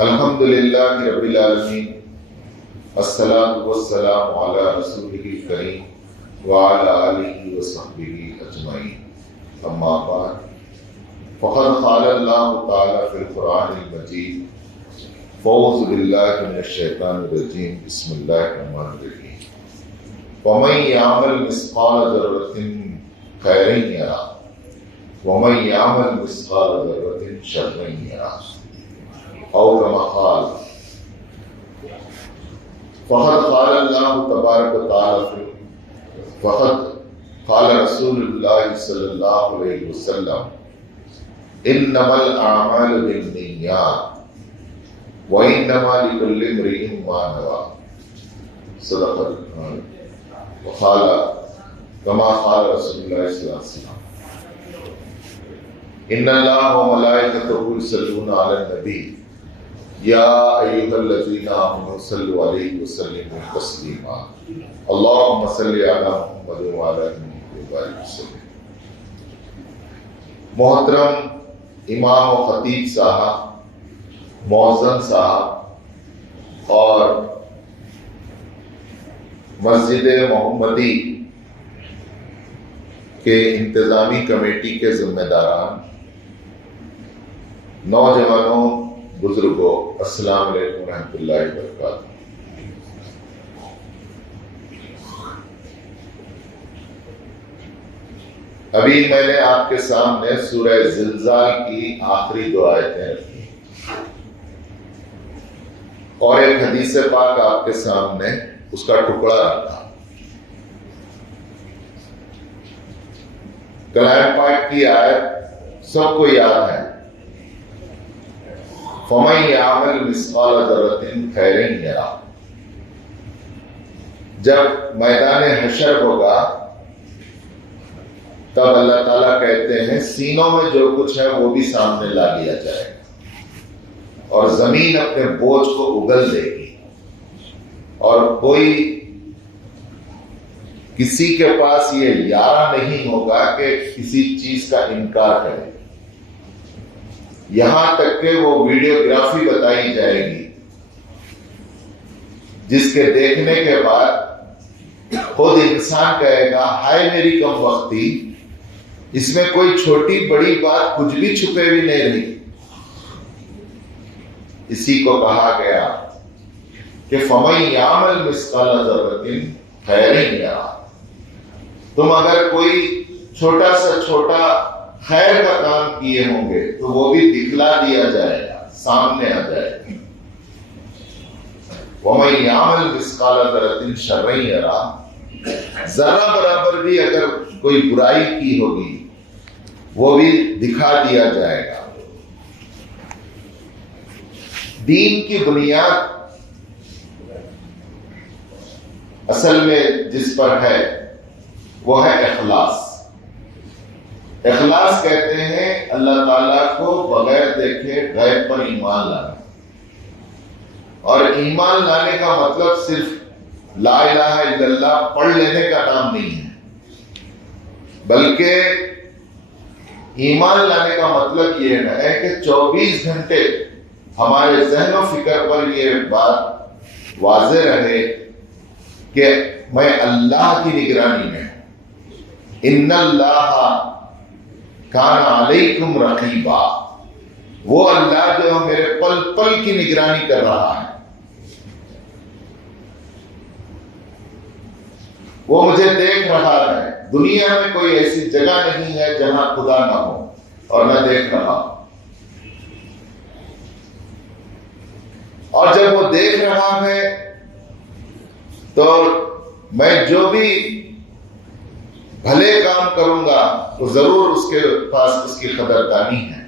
الحمد للہ رب العالمین، الصلاۃ والسلام علی رسولہ الکریم وعلی آلہ وصحبہ اجمعین، اما بعد فقد قال اللہ تعالی فی القرآن المجید فاعوذ باللہ من الشیطان الرجیم، بسم اللہ الرحمن الرحیم، ومن یعمل مثقال ذرۃ خیرا یرہ ومن یعمل مثقال ذرۃ شرا یرہ، او کما قال فقد قال اللہ تبارک و تعالی فقد قال رسول اللہ صلی اللہ علیہ وسلم انما الاعمال بالنیات وانما لکل امرئ ما نوى، صدق اللہ وقال کما قال رسول اللہ صلی اللہ علیہ وسلم ان اللہ وملائکتہ یصلون علی النبی یا ایھا الذین آمنوا صلوا علیہ وسلموا تسلیما، اللہم صل علی محمد وعلی آل محمد وبارک وسلم۔ محترم امام و خطیب صاحب، مؤذن صاحب اور مسجد محمدی کے انتظامی کمیٹی کے ذمہ داران، نوجوانوں، بزرگوں، السلام علیکم ورحمۃ اللہ وبرکاتہ۔ ابھی میں نے آپ کے سامنے سورہ زلزال کی آخری دو آیتیں رکھی اور ایک حدیث پاک آپ کے سامنے اس کا ٹکڑا رکھا۔ کلام پاک کی آیت سب کو یاد ہے، فَمَن يَعْمَلْ مِثْقَالَ ذَرَّةٍ خَيْرًا يَرَهُ۔ جب میدان حشر ہوگا تب اللہ تعالیٰ کہتے ہیں سینوں میں جو کچھ ہے وہ بھی سامنے لا لیا جائے گا اور زمین اپنے بوجھ کو اگل دے گی اور کوئی کسی کے پاس یہ یارہ نہیں ہوگا کہ کسی چیز کا انکار کرے، یہاں تک کہ وہ ویڈیوگرافی بتائی جائے گی جس کے دیکھنے کے بعد خود انسان کہے گا ہائے میری کم وقتی، اس میں کوئی چھوٹی بڑی بات کچھ بھی چھپے ہوئی نہیں رہی۔ اسی کو کہا گیا کہ فَمَن يَعْمَلْ مِثْقَالَ ذَرَّةٍ خَيْرًا يَرَهُ۔ تم اگر کوئی چھوٹا سا چھوٹا خیر کا کام کیے ہوں گے تو وہ بھی دکھلا دیا جائے گا، سامنے آ جائے گا۔ وَمَن يَعْمَلْ مِثْقَالَ ذَرَّةٍ شَرًّا يَرَهُ، ذرہ برابر بھی اگر کوئی برائی کی ہوگی وہ بھی دکھا دیا جائے گا۔ دین کی بنیاد اصل میں جس پر ہے وہ ہے اخلاص۔ اخلاص کہتے ہیں اللہ تعالیٰ کو بغیر دیکھے غیب پر ایمان لانا، اور ایمان لانے کا مطلب صرف لا الہ الا اللہ پڑھ لینے کا نام نہیں ہے، بلکہ ایمان لانے کا مطلب یہ ہے کہ 24 گھنٹے ہمارے ذہن و فکر پر یہ بات واضح رہے کہ میں اللہ کی نگرانی میں، ان اللہ کان علیکم رقیبا، وہ اللہ جو میرے پل پل کی نگرانی کر رہا ہے، وہ مجھے دیکھ رہا ہے۔ دنیا میں کوئی ایسی جگہ نہیں ہے جہاں خدا نہ ہو اور میں دیکھ رہا ہوں، اور جب وہ دیکھ رہا ہے تو میں جو بھی بھلے کام کروں گا تو ضرور اس کے پاس اس کی قدردانی ہے،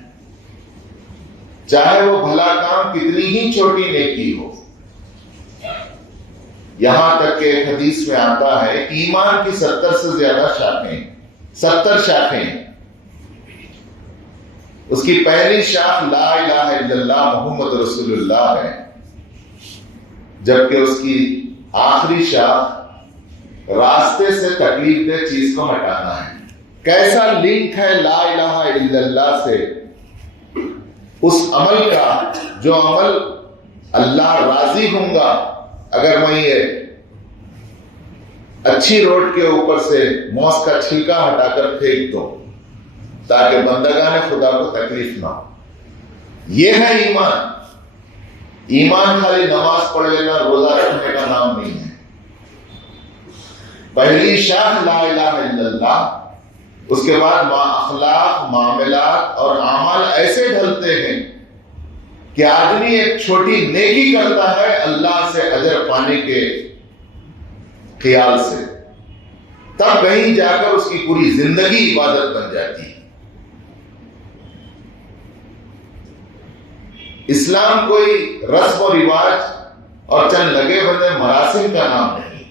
چاہے وہ بھلا کام کتنی ہی چھوٹی نیکی ہو۔ یہاں تک کہ ایک حدیث میں آتا ہے ایمان کی 70 سے زیادہ شاخیں، 70 شاخیں۔ اس کی پہلی شاخ لا الہ الا اللہ محمد رسول اللہ ہے، جبکہ اس کی آخری شاخ راستے سے تکلیف دہ چیز کو ہٹانا ہے۔ کیسا لنک ہے لا الہ الا اللہ سے اس عمل کا جو عمل اللہ راضی ہوں گا اگر میں یہ اچھی روڈ کے اوپر سے موس کا چھلکا ہٹا کر پھینک دو تاکہ بندگان خدا کو تکلیف نہ ہو. یہ ہے ایمان. ایمان خالی نماز پڑھ لینا روزہ رکھنے کا نام نہیں ہے. پہلی شاخ لا الہ الا اللہ، اس کے بعد اخلاق، معاملات اور اعمال ایسے ڈھلتے ہیں کہ آدمی ایک چھوٹی نیکی کرتا ہے اللہ سے اجر پانے کے خیال سے، تب کہیں جا کر اس کی پوری زندگی عبادت بن جاتی ہے. اسلام کوئی رسم و رواج اور چند لگے بندے مراسم کا نام نہیں.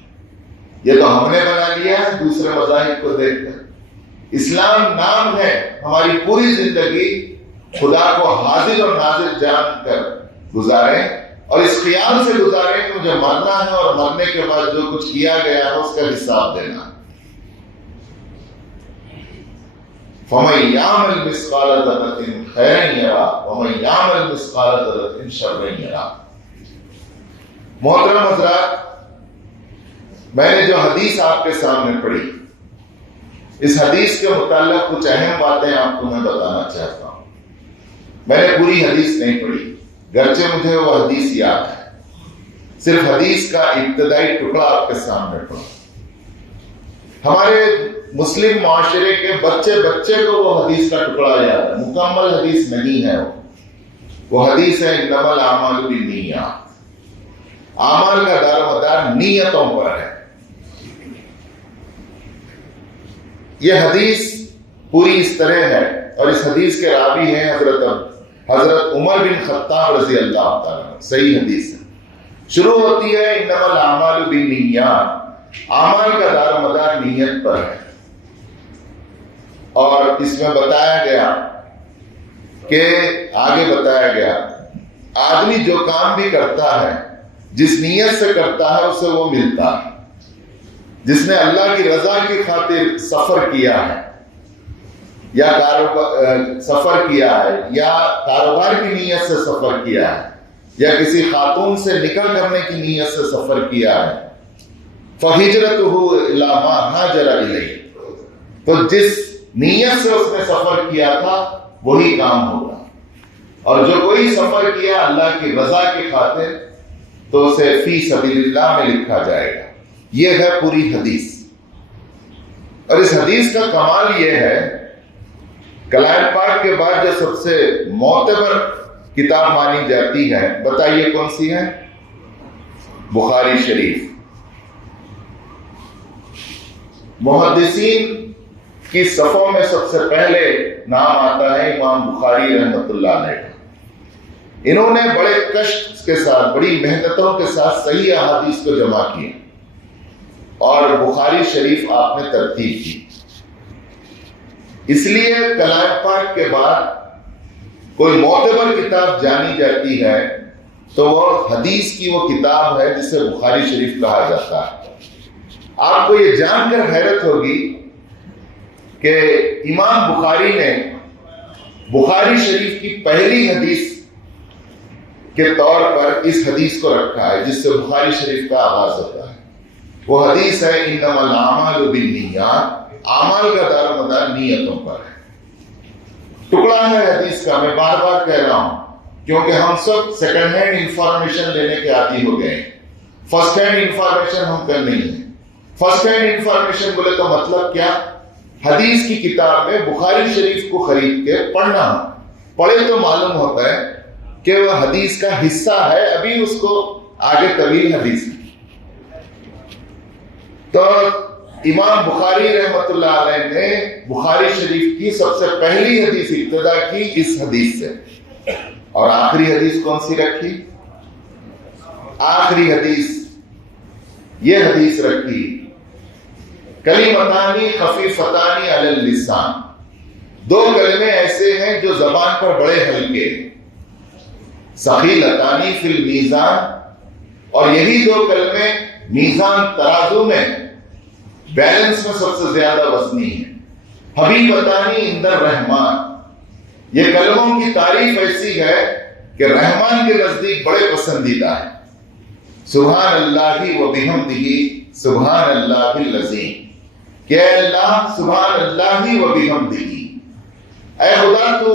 یہ تو ہم نے بنا لیا ہے دوسرے مذاہب کو دیکھ کر. اسلام نام ہے ہماری پوری زندگی خدا کو حاضر اور ناظر جان کر گزاریں اور اس خیال سے گزاریں کہ مجھے مرنا ہے اور مرنے کے بعد جو کچھ کیا گیا ہے اس کا حساب دینا. فَمَن يَعْمَلْ مِثْقَالَ ذَرَّةٍ خَيْرًا يَرَهُ وَمَن يَعْمَلْ مِثْقَالَ ذَرَّةٍ شَرًّا يَرَهُ. محترم حضرات، میں نے جو حدیث آپ کے سامنے پڑھی، اس حدیث کے متعلق کچھ اہم باتیں آپ کو میں بتانا چاہتا ہوں. میں نے پوری حدیث نہیں پڑھی، گرچہ مجھے وہ حدیث یاد ہے، صرف حدیث کا ابتدائی ٹکڑا آپ کے سامنے پڑھا. ہمارے مسلم معاشرے کے بچے کو وہ حدیث کا ٹکڑا یاد ہے، مکمل حدیث نہیں ہے. وہ حدیث ہے انما الاعمال بالنیات. اعمال کا دار و مدار نیتوں پر ہے. یہ حدیث پوری اس طرح ہے اور اس حدیث کے راوی ہیں حضرت عمر بن خطاب رضی اللہ تعالیٰ. صحیح حدیث ہے. شروع ہوتی ہے انما الاعمال بالنیات. اعمال کا دار و مدار نیت پر ہے. اور اس میں بتایا گیا کہ آگے بتایا گیا آدمی جو کام بھی کرتا ہے جس نیت سے کرتا ہے اسے وہ ملتا ہے. جس نے اللہ کی رضا کی خاطر سفر کیا ہے یا سفر کیا ہے یا کاروبار کی نیت سے سفر کیا ہے یا کسی خاتون سے نکاح کرنے کی نیت سے سفر کیا ہے، فَهِجْرَتُهُ إِلَىٰ مَا هَاجَرَ إِلَيْهِ، تو جس نیت سے اس نے سفر کیا تھا وہی کام ہوگا. اور جو کوئی سفر کیا اللہ کی رضا کی خاطر تو اسے فی سبیل اللہ میں لکھا جائے گا. یہ ہے پوری حدیث. اور اس حدیث کا کمال یہ ہے، کلام پاک کے بعد جو سب سے معتبر کتاب مانی جاتی ہے، بتائیے کون سی ہے؟ بخاری شریف. محدثین کی صفوں میں سب سے پہلے نام آتا ہے امام بخاری رحمۃ اللہ علیہ. انہوں نے بڑے کشٹ کے ساتھ، بڑی محنتوں کے ساتھ صحیح احادیث کو جمع کیا اور بخاری شریف آپ نے ترتیب کی. اس لیے کلام پاک کے بعد کوئی معتبر کتاب جانی جاتی ہے تو وہ حدیث کی وہ کتاب ہے جسے بخاری شریف کہا جاتا ہے. آپ کو یہ جان کر حیرت ہوگی کہ امام بخاری نے بخاری شریف کی پہلی حدیث کے طور پر اس حدیث کو رکھا ہے جس سے بخاری شریف کا آغاز ہوتا ہے. وہ حدیث ہے انما الاعمال بالنیات. اعمال کا دار و مدار نیتوں پر ہے. ٹکڑا ہے حدیث کا، میں بار بار کہہ رہا ہوں کیونکہ ہم سب سیکنڈ ہینڈ انفارمیشن لینے کے عادی ہو گئے ہیں. فرسٹ ہینڈ انفارمیشن ہم کر نہیں ہیں. فرسٹ ہینڈ انفارمیشن بولے تو مطلب کیا؟ حدیث کی کتاب میں بخاری شریف کو خرید کے پڑھنا. پڑھے تو معلوم ہوتا ہے کہ وہ حدیث کا حصہ ہے، ابھی اس کو آگے طویل حدیث. تو امام بخاری رحمۃ اللہ علیہ نے بخاری شریف کی سب سے پہلی حدیث ابتدا کی اس حدیث سے، اور آخری حدیث کون سی رکھی؟ آخری حدیث یہ حدیث رکھی کلمتانی خفیفتانی علی اللسان. دو کلمے ایسے ہیں جو زبان پر بڑے ہلکے، ثقیلتانی فی المیزان، اور یہی دو کلمے میزان ترازو میں بیلنس میں سب سے زیادہ وزنی ہے. حبیبتانی عند الرحمن. یہ کلموں کی تعریف ایسی ہے کہ رحمان کے نزدیک بڑے پسندیدہ ہیں. سبحان اللہ و بحمدہ سبحان اللہ العظیم، کہ اے اللہ سبحان اللہ و بحمدہ، اے خدا تو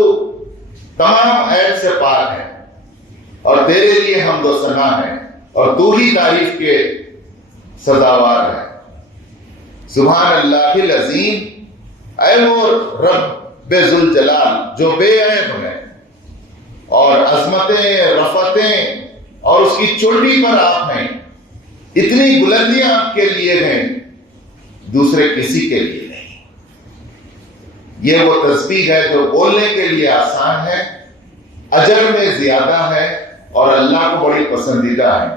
تمام عیب سے پاک ہے اور تیرے لیے حمد و ثنا ہے اور تو ہی تعریف کے سزاوار ہے. سبحان اللہ العظیم، اے وہ رب ذوالجلال جو بے عیب ہے اور عظمتیں رفتیں اور اس کی چوٹی پر آپ ہیں، اتنی بلندیاں آپ کے لیے ہیں، دوسرے کسی کے لیے نہیں. یہ وہ تسبیح ہے جو بولنے کے لیے آسان ہے، اجر میں زیادہ ہے اور اللہ کو بڑی پسندیدہ ہے.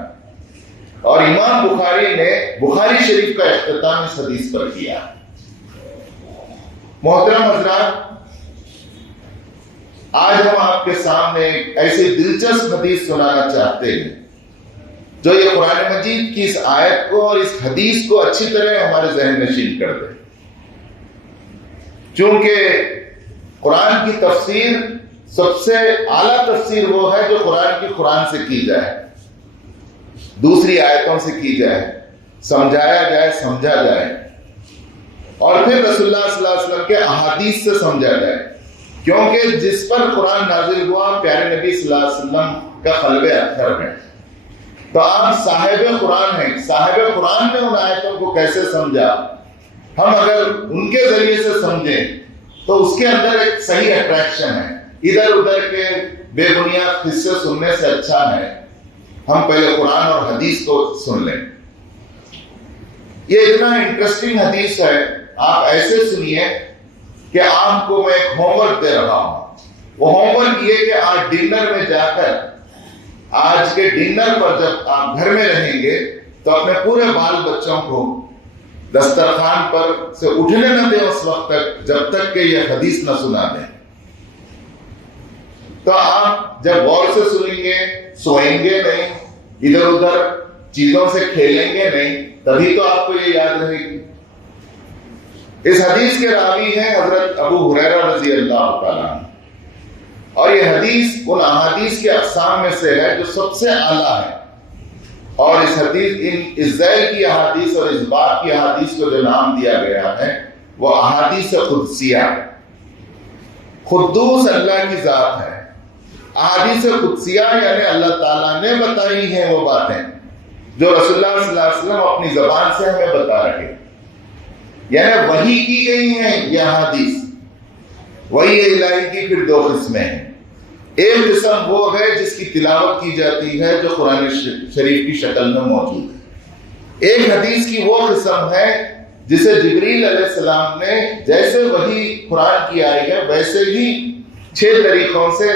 اور امام بخاری نے بخاری شریف کا اختتام اس حدیث پر کیا. محترم حضرات، آج ہم آپ کے سامنے ایک ایسی دلچسپ حدیث سنانا چاہتے ہیں جو یہ قرآن مجید کی اس آیت کو اور اس حدیث کو اچھی طرح ہمارے ذہن نشین کر دے. چونکہ قرآن کی تفسیر سب سے اعلیٰ تفسیر وہ ہے جو قرآن سے کی جائے، دوسری آیتوں سے کی جائے، سمجھایا جائے، سمجھا جائے، اور پھر رسول اللہ صلی اللہ علیہ وسلم کے احادیث سے سمجھا جائے. کیونکہ جس پر قرآن نازل ہوا پیارے نبی صلی اللہ علیہ وسلم کا قلب اطہر ہے، تو آپ صاحب قرآن ہیں. صاحب قرآن نے ان آیتوں کو کیسے سمجھا، ہم اگر ان کے ذریعے سے سمجھیں تو اس کے اندر ایک صحیح اٹریکشن ہے. ادھر ادھر کے بے بنیاد قصے سننے سے اچھا ہے ہم پہلے قرآن اور حدیث کو سن لیں. یہ اتنا انٹرسٹنگ حدیث ہے، آپ ایسے سنیے کہ آپ کو میں ایک ہوم ورک دے رہا ہوں. وہ ہوم ورک یہ کہ آج ڈنر میں جا کر، آج کے ڈنر پر جب آپ گھر میں رہیں گے تو اپنے پورے بال بچوں کو دسترخوان پر سے اٹھنے نہ دیں اس وقت تک جب تک کہ یہ حدیث نہ سنا دیں. تو آپ جب غور سے سنیں گے، سوئیں گے نہیں، ادھر ادھر چیزوں سے کھیلیں گے نہیں، تبھی تو آپ کو یہ یاد رہے گی. اس حدیث کے راوی ہیں حضرت ابو ہریرہ رضی اللہ تعالیٰ عنہ، اور یہ حدیث ان احادیث کے اقسام میں سے ہے جو سب سے اعلیٰ ہے. اور اس حدیث، ان ازیل کی احادیث اور اس بات کی احادیث کو جو نام دیا گیا ہے وہ احادیث قدسیہ. قدوس اللہ کی ذات ہے. احادیث قدسیہ یعنی اللہ تعالیٰ نے بتائی ہیں وہ باتیں جو رسول اللہ صلی اللہ علیہ وسلم اپنی زبان سے ہمیں بتا رہے ہیں، یعنی وحی کی گئی ہیں یہ احادیث. وحی الہی کی پھر دو قسمیں ہیں. ایک قسم وہ ہے جس کی تلاوت کی جاتی ہے جو قرآن شریف کی شکل میں موجود ہے. ایک حدیث کی وہ قسم ہے جسے جبریل علیہ السلام نے جیسے وحی قرآن کی آئی ہے ویسے ہی 6 طریقوں سے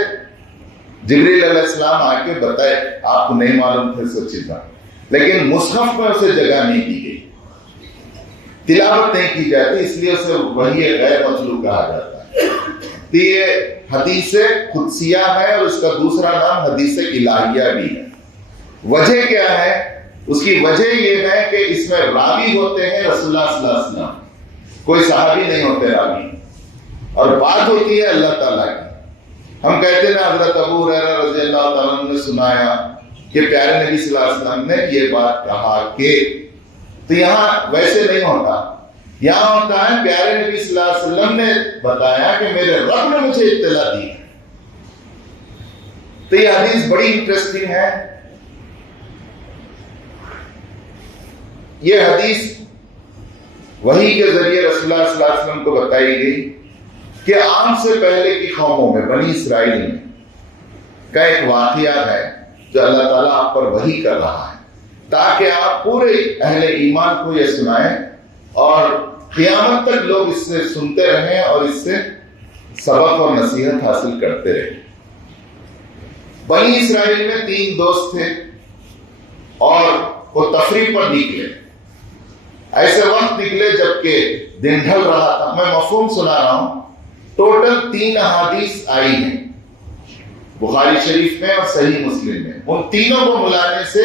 جبریل علیہ السلام آ کے بتائے. آپ کو نہیں معلوم تھے سو چیزاں، لیکن مصحف میں اسے جگہ نہیں دی گئی، تلاوت نہیں کی جاتی، اس لیے اسے وحی غیر مطلوع کہا جاتا ہے. تو یہ حدیث قدسیہ ہے اور اس کا دوسرا نام حدیث الہیہ بھی ہے. وجہ کیا ہے؟ اس کی وجہ یہ ہے کہ اس میں راوی ہوتے ہیں رسول اللہ صلی اللہ علیہ وسلم، کوئی صحابی نہیں ہوتے راوی، اور بات ہوتی ہے اللہ تعالیٰ کی. ہم کہتے ہیں حضرت ابو ہریرہ رضی اللہ تعالیٰ عنہ نے سنایا کہ پیارے نبی صلی اللہ علیہ وسلم نے یہ بات کہا کہ، تو یہاں ویسے نہیں ہوتا. یہاں ہوتا ہے پیارے نبی صلی اللہ علیہ وسلم نے بتایا کہ میرے رب نے مجھے اطلاع دی. تو یہ حدیث بڑی انٹرسٹنگ ہے. یہ حدیث وحی کے ذریعے رسول اللہ صلی اللہ علیہ وسلم کو بتائی گئی کہ عام سے پہلے کی قوموں میں بنی اسرائیل میں کا ایک واقعہ ہے جو اللہ تعالیٰ آپ پر وحی کر رہا ہے تاکہ آپ پورے اہل ایمان کو یہ سنائیں اور قیامت تک لوگ اس سے سنتے رہیں اور اس سے سبق اور نصیحت حاصل کرتے رہیں. بنی اسرائیل میں 3 دوست تھے اور وہ تفریح پر نکلے. ایسے وقت نکلے جبکہ دن ڈھل رہا تھا. میں مفہوم سنا رہا ہوں. ٹوٹل 3 احادیث آئی ہیں بخاری شریف میں اور صحیح مسلم میں. ان تینوں کو ملانے سے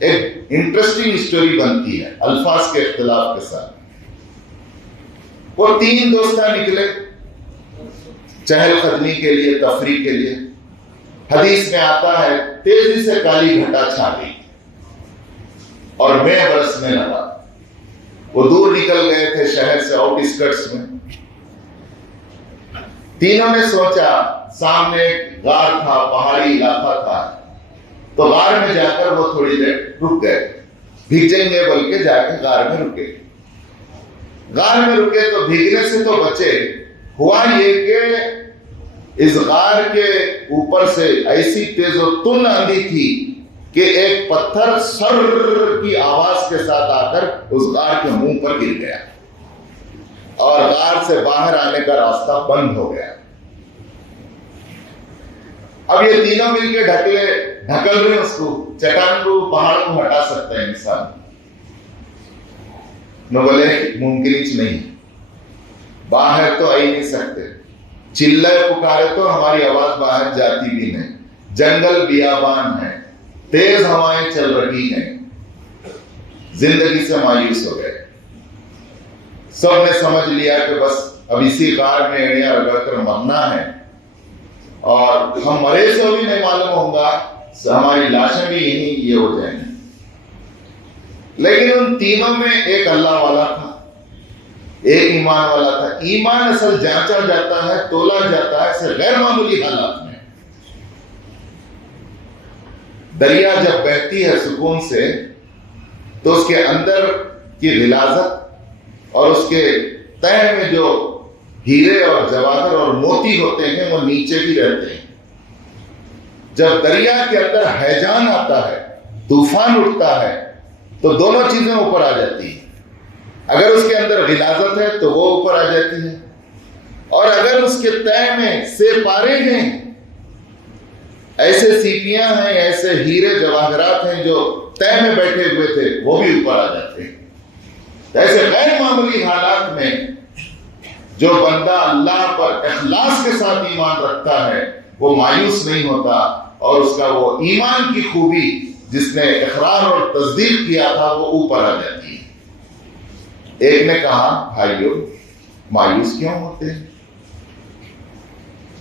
ایک انٹرسٹنگ سٹوری بنتی ہے الفاظ کے اختلاف کے ساتھ. وہ 3 دوست نکلے چہل قدمی کے لیے، تفریح کے لیے. حدیث میں آتا ہے تیزی سے کالی گھٹا چھا گئی اور میں برسنے لگا. وہ دور نکل گئے تھے شہر سے آؤٹ اسکرٹس میں. تینوں نے سوچا سامنے ایک غار تھا, پہاڑی علاقہ تھا, تو غار میں جا کر وہ تھوڑی دیر رک گئے. بھیگیں گے بول کے جا کے غار میں رکے. غار میں رکے تو بھیگنے سے تو بچے. ہوا یہ کہ اس غار کے اوپر سے ایسی تیز و تند آندھی تھی کہ ایک پتھر سر کی آواز کے ساتھ آ کر اس غار کے منہ پر گر گیا اور غار سے باہر آنے کا راستہ بند ہو گیا. اب یہ تینوں مل کے ڈھکل رہے اس کو, چٹان کو, پہاڑ کو ہٹا سکتا ہے انسان. نو بولے ممکن ہی نہیں, باہر تو آ ہی نہیں سکتے. چلے پکارے تو ہماری آواز باہر جاتی بھی نہیں. جنگل بیابان ہے, تیز ہوائیں چل رہی ہیں. زندگی سے مایوس ہو گئے. سب نے سمجھ لیا کہ بس اب اسی غار میں ایڑیاں رگڑ کر مرنا ہے اور ہم مرے سے بھی نہیں معلوم ہوگا, ہماری لاشیں بھی یہیں یہ ہو جائیں گی. لیکن ان تینوں میں ایک اللہ والا تھا, ایک ایمان والا تھا. ایمان اصل جانچا جاتا ہے, تولا جاتا ہے اسے غیر معمولی حالات میں. دریا جب بہتی ہے سکون سے تو اس کے اندر کی غلاظت اور اس کے تہ میں جو ہیرے اور جواہر اور موتی ہوتے ہیں وہ نیچے بھی رہتے ہیں. جب دریا کے اندر ہیجان آتا ہے, طوفان اٹھتا ہے, تو دونوں چیزیں اوپر آ جاتی ہیں. اگر اس کے اندر غلاظت ہے تو وہ اوپر آ جاتی ہے, اور اگر اس کے تہ میں سے پارے ہیں, ایسے سیپیاں ہیں, ایسے ہیرے جواہرات ہیں جو تہ میں بیٹھے ہوئے تھے, وہ بھی اوپر آ جاتے ہیں. ایسے غیر معمولی حالات میں جو بندہ اللہ پر اخلاص کے ساتھ ایمان رکھتا ہے وہ مایوس نہیں ہوتا, اور اس کا وہ ایمان کی خوبی جس نے اقرار اور تصدیق کیا تھا وہ اوپر آ جاتی ہے. ایک نے کہا بھائیو مایوس کیوں ہوتے ہیں,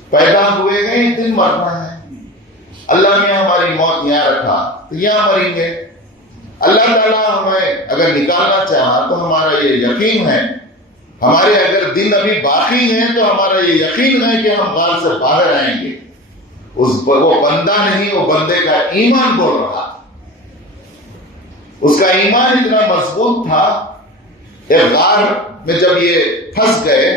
پیدا ہوئے گئے ایک دن مرنا ہے. اللہ نے ہماری موت یہاں رکھا تو یہاں مریں گے. اللہ تعالیٰ ہمیں اگر نکالنا چاہا تو ہمارا یہ یقین ہے, ہمارے اگر دن ابھی باقی ہیں تو ہمارا یہ یقین ہے کہ ہم غار سے باہر آئیں گے. وہ بندہ نہیں, وہ بندے کا ایمان بول رہا. اس کا ایمان اتنا مضبوط تھا. ایک غار میں جب یہ پھنس گئے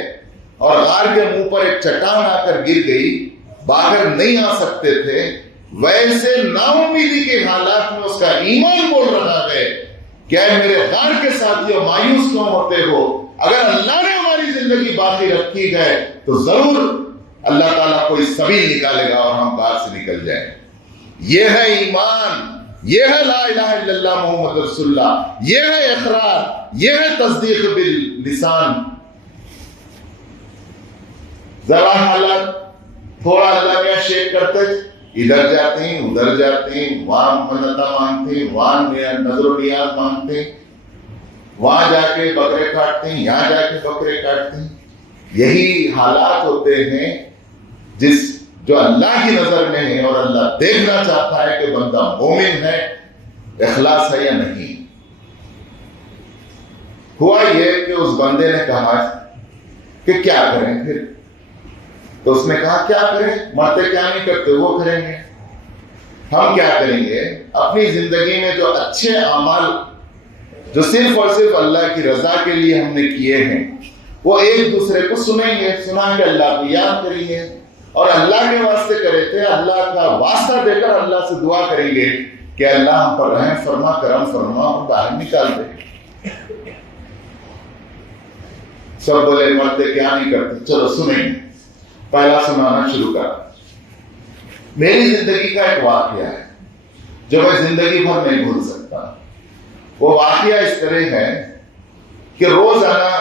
اور غار کے منہ پر ایک چٹان آ کر گر گئی, باہر نہیں آ سکتے تھے, ویسے ناامیدی کے حالات میں اس کا ایمان بول رہا ہے کہ اے میرے غار کے ساتھیوں مایوس کیوں ہوتے ہو, اگر اللہ نے ہماری زندگی باقی رکھی ہے تو ضرور اللہ تعالیٰ کوئی سبیل نکالے گا اور ہم غار سے نکل جائیں. یہ ہے ایمان, یہ ہے لا الہ الا اللہ محمد رسول اللہ, یہ ہے اقرار, یہ ہے تصدیق باللسان. ذرا حالات تھوڑا اللہ میں شیک کرتے, ادھر جاتے ہیں ادھر جاتے ہیں, وہاں منتیں مانگتے ہیں, وہاں نظر و نیاز مانگتے ہیں, وہاں جا کے بکرے کاٹتے ہیں, یہاں جا کے بکرے کاٹتے ہیں. یہی حالات ہوتے ہیں جو اللہ کی نظر میں ہے, اور اللہ دیکھنا چاہتا ہے کہ بندہ مومن ہے, اخلاص ہے یا نہیں. ہوا یہ کہ اس بندے نے کہا کہ کیا کریں پھر, تو اس نے کہا کیا کریں, مرتے کیا نہیں کرتے وہ کریں گے. ہم کیا کریں گے, اپنی زندگی میں جو اچھے اعمال جو صرف اور صرف اللہ کی رضا کے لیے ہم نے کیے ہیں وہ ایک دوسرے کو سنیں گے, سنا کے اللہ کو یاد کریں گے, اور اللہ کے واسطے کرے تھے, اللہ کا واسطہ دے کر اللہ سے دعا کریں گے کہ اللہ ہم پر رحم فرما, کرم فرما اور باہر نکال دے. سب بولے مرتے کیا نہیں کرتے, چلو سنیں گے. پہلا سنانا شروع کر. میری زندگی کا ایک واقعہ ہے جو میں زندگی بھر نہیں بھول سکتا. وہ واقعہ اس طرح ہے کہ روزانہ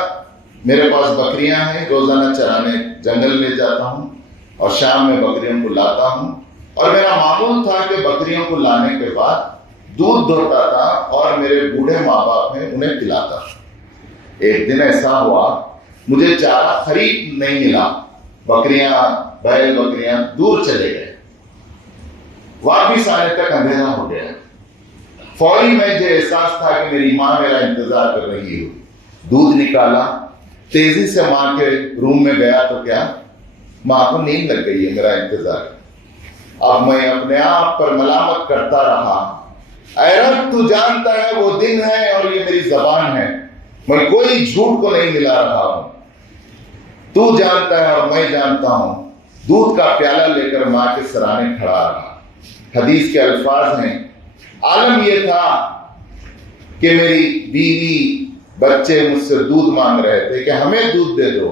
میرے پاس بکریاں ہیں, روزانہ چرانے جنگل لے جاتا ہوں اور شام میں بکریوں کو لاتا ہوں, اور میرا معمول تھا کہ بکریوں کو لانے کے بعد دودھ دھوتا تھا اور میرے بوڑھے ماں باپ ہیں انہیں پلاتا. ایک دن ایسا ہوا مجھے چارہ خرید نہیں ملا, بکریاں بیل بکریاں دور چلے گئے. واپس آنے تک اندھیرا ہو گیا. فوری مجھے احساس تھا کہ میری ماں میرا انتظار کر رہی ہو. دودھ نکالا, تیزی سے ماں کے روم میں گیا تو کیا, ماں کو نیند لگ گئی ہے, میرا انتظار. اب میں اپنے آپ پر ملامت کرتا رہا, اے رب تو جانتا ہے وہ دن ہے اور یہ میری زبان ہے, میں کوئی جھوٹ کو نہیں ملا رہا ہوں. تو جانتا ہے اور میں جانتا ہوں. دودھ کا پیالہ لے کر ماں کے سرانے کھڑا رہا. حدیث کے الفاظ ہیں, عالم یہ تھا کہ میری بیوی بچے مجھ سے دودھ مانگ رہے تھے کہ ہمیں دودھ دے دو.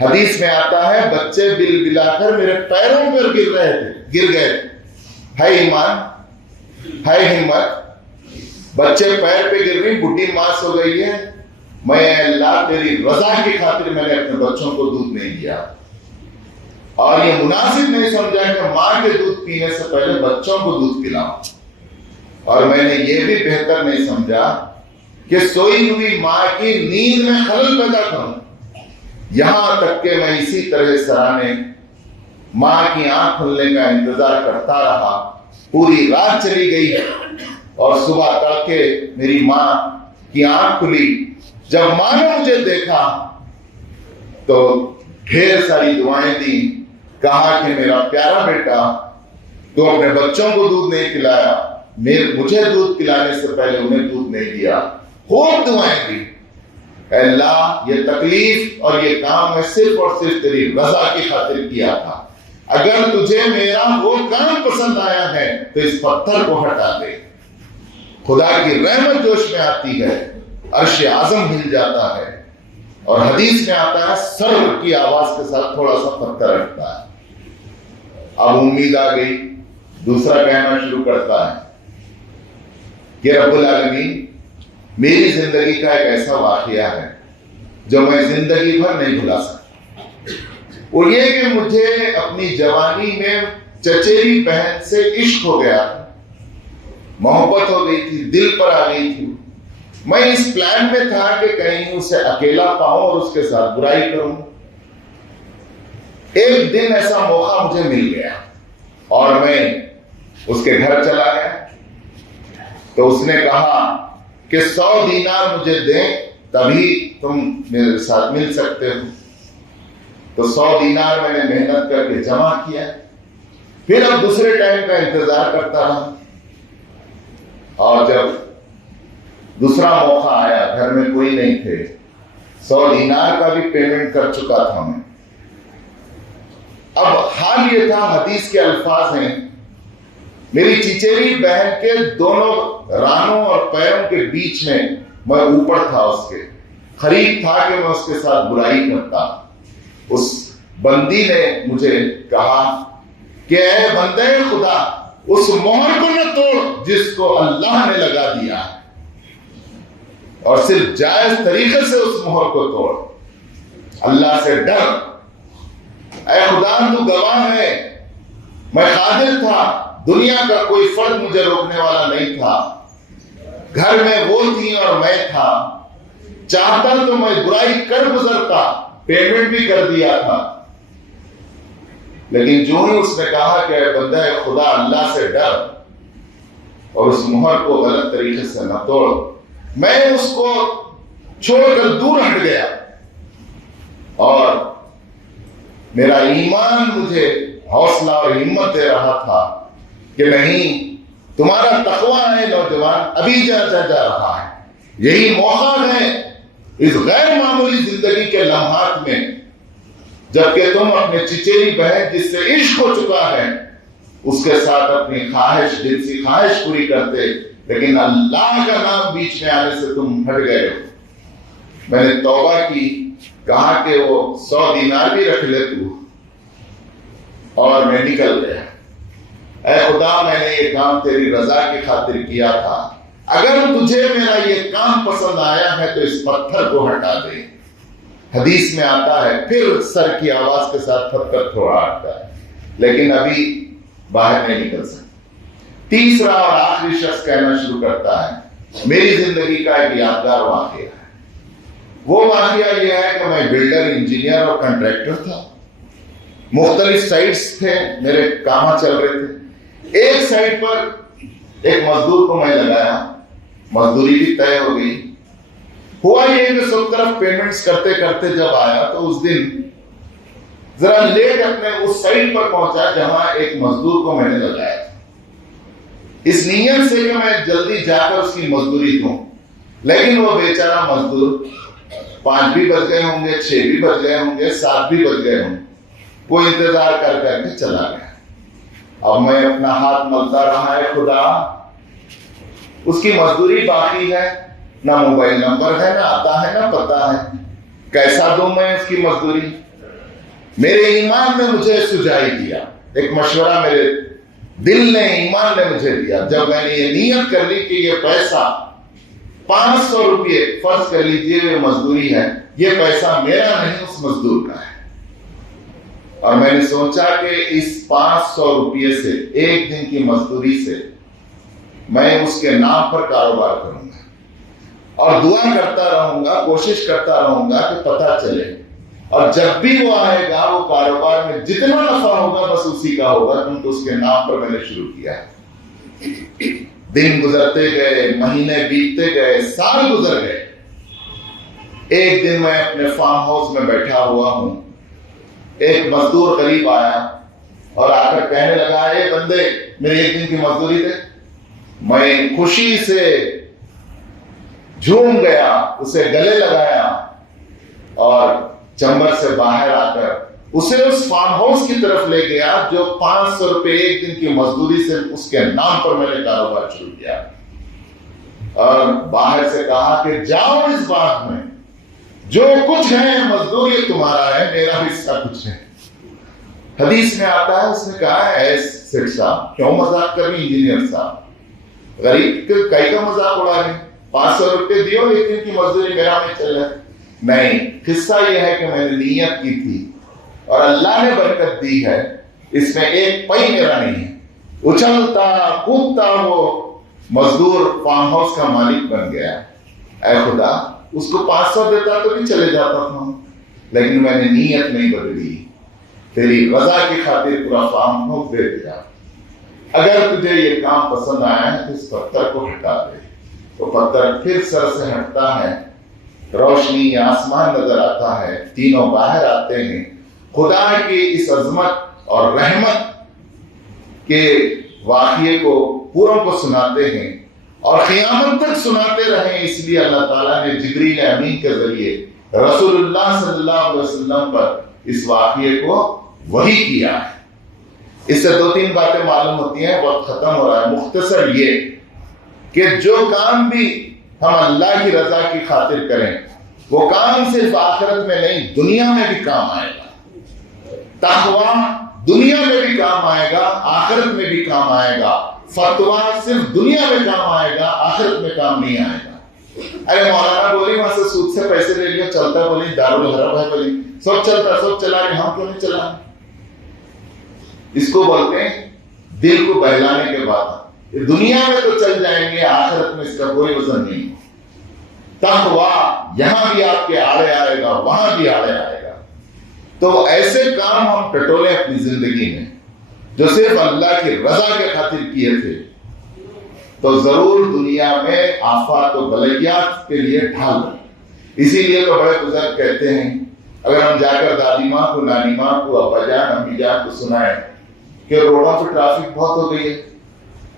حدیث میں آتا ہے بچے بل بلا کر میرے پیروں پر گر گئے تھے. ہے ایمان, ہے ہمت. بچے پیر پہ گر رہی, بڈھی ماں سو گئی ہے. میں اللہ تیری رضا کی خاطر میں نے اپنے بچوں کو دودھ نہیں دیا, اور یہ مناسب نہیں سمجھا کہ ماں کے دودھ پینے سے پہلے بچوں کو دودھ پلاؤں. اور میں نے یہ بھی بہتر نہیں سمجھا کہ سوئی ہوئی ماں کی نیند میں خلل پیدا کروں. یہاں تک کہ میں اسی طرح سرانے ماں کی آنکھ کھلنے کا انتظار کرتا رہا. پوری رات چلی گئی اور صبح تڑکے میری ماں کی آنکھ کھلی. جب ماں نے مجھے دیکھا تو ڈھیر ساری دعائیں دی. کہا کہ میرا پیارا بیٹا, تو اپنے بچوں کو دودھ نہیں پلایا, مجھے دودھ پلانے سے پہلے انہیں دودھ نہیں دیا. خوب دعائیں دی, اے اللہ یہ تکلیف اور یہ کام میں صرف اور صرف تیری رضا کی خاطر کیا تھا. اگر تجھے میرا وہ کام پسند آیا ہے تو اس پتھر کو ہٹا دے. خدا کی رحمت جوش میں آتی ہے, عرش اعظم ہل جاتا ہے, اور حدیث میں آتا ہے سر کی آواز کے ساتھ تھوڑا سا پتھر ہٹتا ہے. اب امید آ گئی. دوسرا کہنا شروع کرتا ہے کہ رب العالمین میری زندگی کا ایک ایسا واقعہ ہے جو میں زندگی بھر نہیں بھلا سکتا. وہ یہ کہ مجھے اپنی جوانی میں چچیری بہن سے عشق ہو گیا, محبت ہو گئی تھی, دل پر آ گئی تھی. میں اس پلان میں تھا کہ کہیں اسے اکیلا پاؤں اور اس کے ساتھ برائی کروں. ایک دن ایسا موقع مجھے مل گیا اور میں اس کے گھر چلا گیا. تو اس نے کہا کہ 100 دینار مجھے دیں تبھی تم میرے ساتھ مل سکتے ہو. تو 100 دینار میں نے محنت کر کے جمع کیا. پھر اب دوسرے ٹائم کا انتظار کرتا رہا, اور جب دوسرا موقع آیا, گھر میں کوئی نہیں تھے, 100 دینار کا بھی پیمنٹ کر چکا تھا میں. اب حال یہ تھا, حدیث کے الفاظ ہیں, میری چچیری بہن کے دونوں رانوں اور پیروں کے بیچ میں اوپر تھا. اس کے قریب تھا کہ میں اس کے ساتھ برائی کرتا. اس بندی نے مجھے کہا کہ اے بندے خدا, اس مہر کو نہ توڑ جس کو اللہ نے لگا دیا, اور صرف جائز طریقے سے اس مہر کو توڑ. اللہ سے ڈر. اے خدا تو گواہ ہے, میں قادر تھا, دنیا کا کوئی فرد مجھے روکنے والا نہیں تھا. گھر میں وہ تھی اور میں تھا. چاہتا تو میں برائی کر گزرتا, پیمنٹ بھی کر دیا تھا. لیکن جو ہی اس نے کہا کہ اے بندہ خدا اللہ سے ڈر اور اس مہر کو غلط طریقے سے نہ توڑ, میں اس کو چھوڑ کر دور ہٹ گیا. اور میرا ایمان مجھے حوصلہ اور ہمت دے رہا تھا کہ نہیں, تمہارا تقویٰ ہے نوجوان, ابھی جا رہا ہے. یہی موقع ہے اس غیر معمولی زندگی کے لمحات میں, جبکہ تم اپنے چچیری بہن جس سے عشق ہو چکا ہے اس کے ساتھ اپنی خواہش, جنسی خواہش پوری کرتے, لیکن اللہ کا نام بیچ میں آنے سے تم ہٹ گئے ہو. میں نے توبہ کی, کہا کہ وہ 100 دینار بھی رکھ لے تو, اور میں نکل گیا. اے خدا, میں نے یہ کام تیری رضا کی خاطر کیا تھا. اگر تجھے میرا یہ کام پسند آیا ہے تو اس پتھر کو ہٹا دے. حدیث میں آتا ہے پھر سر کی آواز کے ساتھ پتھر تھوڑا ہٹتا ہے, لیکن ابھی باہر نہیں نکل سکتا. تیسرا اور آخری شخص کہنا شروع کرتا ہے, میری زندگی کا ایک یادگار واقعہ ہے. وہ واقعہ یہ ہے کہ میں بلڈر, انجینئر اور کنٹریکٹر تھا. مختلف سائٹس تھے, میرے کام چل رہے تھے. ایک سائڈ پر ایک مزدور کو میں لگایا، مزدوری بھی طے ہو گئی. ہوا یہ کہ سب طرف پیمنٹس کرتے کرتے جب آیا تو اس دن ذرا لیٹ اپنے اس سائٹ پر پہنچا جہاں ایک مزدور کو میں نے لگایا تھا، اس نیت سے کہ میں جلدی جا کر اس کی مزدوری دوں. لیکن وہ بیچارہ مزدور 5 بھی بج گئے ہوں گے، 6 بھی بج گئے ہوں گے، 7 بھی بج گئے ہوں گے، وہ انتظار کر کر کے چلا گیا. اب میں اپنا ہاتھ ملتا رہا ہے، خدا اس کی مزدوری باقی ہے، نہ موبائل نمبر ہے، نہ آتا ہے، نہ پتہ ہے، کیسا دوں میں اس کی مزدوری؟ میرے ایمان نے مجھے سجائی دیا، ایک مشورہ میرے دل نے، ایمان نے مجھے دیا. جب میں نے یہ نیت کر لی کہ یہ پیسہ 500 روپئے فرض کر لیجئے یہ مزدوری ہے، یہ پیسہ میرا نہیں اس مزدور کا ہے. اور میں نے سوچا کہ اس 500 روپئے سے، ایک دن کی مزدوری سے، میں اس کے نام پر کاروبار کروں گا اور دعا کرتا رہوں گا، کوشش کرتا رہوں گا کہ پتہ چلے. اور جب بھی وہ آئے گا وہ کاروبار میں جتنا نفع ہوگا بس اسی کا ہوگا، کیونکہ اس کے نام پر میں نے شروع کیا ہے. دن گزرتے گئے، مہینے بیتتے گئے، سال گزر گئے. ایک دن میں اپنے فارم ہاؤس میں بیٹھا ہوا ہوں، ایک مزدور قریب آیا اور آ کر کہنے لگا، اے بندے میری ایک دن کی مزدوری دے. میں خوشی سے جھوم گیا، اسے گلے لگایا اور چمبر سے باہر آ کر اسے اس فارم ہاؤس کی طرف لے گیا جو 500 روپے ایک دن کی مزدوری سے اس کے نام پر میں نے کاروبار شروع کیا. اور باہر سے کہا کہ جاؤ اس باغ میں، جو کچھ ہے مزدوری تمہارا ہے، میرا حصہ کچھ ہے. حدیث میں آتا ہے، اس نے کہا ہے سیٹ صاحب کیوں مذاق کر رہی انجینئر صاحب، غریب کئی کا مذاق اڑا رہے، 500 روپے دیو ایک دن کی مزدوری میرا میں چل رہا ہے. نہیں، قصہ یہ ہے کہ میں نے نیت کی تھی اور اللہ نے برکت دی ہے، اس میں ایک پئی میرا نہیں ہے. اچھلتا کودتا وہ مزدور فارم ہاؤس کا مالک بن گیا. اے خدا، اس کو 500 دیتا تو بھی چلے جاتا تھا، لیکن میں نے نیت نہیں بدلی، تیری رضا کی خاطر پورا فارم ہاؤس دے دیا. اگر تجھے یہ کام پسند آیا ہے تو اس پتھر کو ہٹا دے. وہ پتھر پھر سر سے ہٹتا ہے، روشنی آسمان نظر آتا ہے، تینوں باہر آتے ہیں، خدا کی اس عظمت اور رحمت کے واقعے کو پوروں کو سناتے ہیں اور قیامت تک سناتے رہیں. اس لیے اللہ تعالیٰ نے جبریل امین کے ذریعے رسول اللہ صلی اللہ علیہ وسلم پر اس واقعے کو وحی کیا ہے. اس سے 2-3 باتیں معلوم ہوتی ہیں، وقت ختم ہو رہا ہے. مختصر یہ کہ جو کام بھی ہم اللہ کی رضا کی خاطر کریں وہ کام صرف آخرت میں نہیں دنیا میں بھی کام آئے گا. تقویٰ دنیا میں بھی کام آئے گا، آخرت میں بھی کام آئے گا. فتویٰ صرف دنیا میں کام آئے گا، آخرت میں کام نہیں آئے گا. ارے مولانا بولی وہاں سے سود سے پیسے لے لیا، چلتا بولی دارالحرم ہے، بولی سب چلتا، سب چلا رہے، ہم کیوں نہیں چلا؟ اس کو بولتے ہیں دل کو بہلانے کے بعد. دنیا میں تو چل جائیں گے، آخرت میں اس کا کوئی وزن نہیں. تقویٰ یہاں بھی آپ کے آڑے آئے گا، وہاں بھی آڑے آئے گا. تو ایسے کام ہم ٹٹولے اپنی زندگی میں جو صرف اللہ کی رضا کے خاطر کیے تھے تو ضرور دنیا میں آفات و بلیات کے لیے ڈھال رہے. اسی لیے تو بڑے بزرگ کہتے ہیں، اگر ہم جا کر دادی ماں کو، نانی ماں کو، ابا جان، امی جان کو سنائیں کہ روڈوں پہ ٹریفک بہت ہو گئی ہے،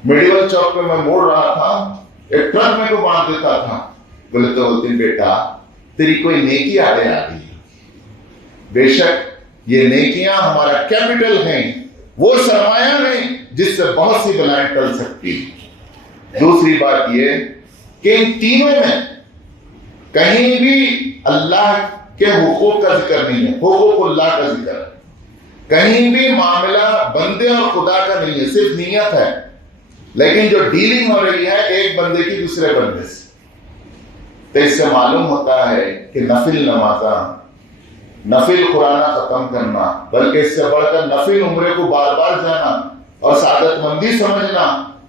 میڈیول چوک پہ میں موڑ رہا تھا، ایک ٹرک میں کو باندھ دیتا تھا، بولے تو بولتے بیٹا تیری کوئی نیکی آڑے آ گئی. بے شک یہ نیکیاں ہمارا کیپٹل ہیں، وہ سرمایہ ہیں جس سے بہت سی بلائیں ٹل سکتی. دوسری بات یہ کہ ان تینوں میں کہیں بھی اللہ کے حقوق کا ذکر نہیں ہے، حقوق اللہ کا ذکر ہے. کہیں بھی معاملہ بندے اور خدا کا نہیں ہے، صرف نیت ہے. لیکن جو ڈیلنگ ہو رہی ہے ایک بندے کی دوسرے بندے سے. تو اس سے معلوم ہوتا ہے کہ نفل نمازاں، نفل قرآن ختم کرنا، بلکہ اس سے بڑھ کر نفل عمرے کو بار بار جانا اور سعادت مندی سمجھنا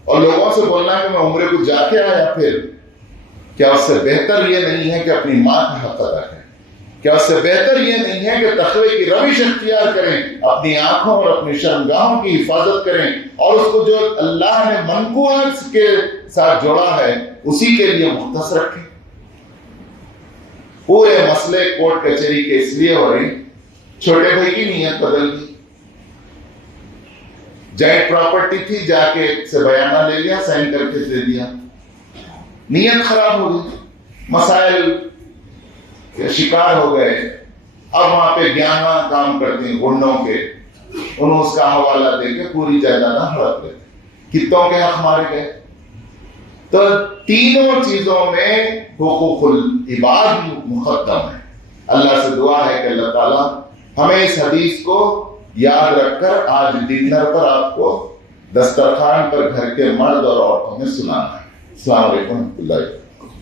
اور لوگوں سے بولنا کہ میں عمرے کو جا کے آیا، پھر کیا اس سے بہتر یہ نہیں ہے کہ اپنی ماں کا حق ادا کریں؟ کیا اس سے بہتر یہ نہیں ہے کہ تقوی کی روش اختیار کریں، اپنی آنکھوں اور اپنی شرمگاہوں کی حفاظت کریں اور اس کو جو اللہ نے منقوعات کے ساتھ جوڑا ہے اسی کے لیے مختص رکھیں؟ پورے مسئلے کورٹ کچہری کے اس لیے ہو رہے، چھوٹے بھائی کی نیت بدل گئی، جائنٹ پراپرٹی تھی، جا کے سے بیانہ لے لیا، سائن کر کے دے دیا، نیت خراب ہو گئی، مسائل کے شکار ہو گئے، اب وہاں پہ گیانہ کام کرتے ہیں گنڈوں کے، انہوں اس کا حوالہ دے کے پوری جائیداد ہڑپ لیتے، کتوں کے حق مارے گئے۔ تو تینوں چیزوں میں حقوق العباد مقدم ہے۔ اللہ سے دعا ہے کہ اللہ تعالیٰ ہمیں اس حدیث کو یاد رکھ کر آج ڈنر پر آپ کو دسترخوان پر گھر کے مرد اور عورتوں میں سنانا ہے۔ السلام علیکم و رحمۃ اللہ۔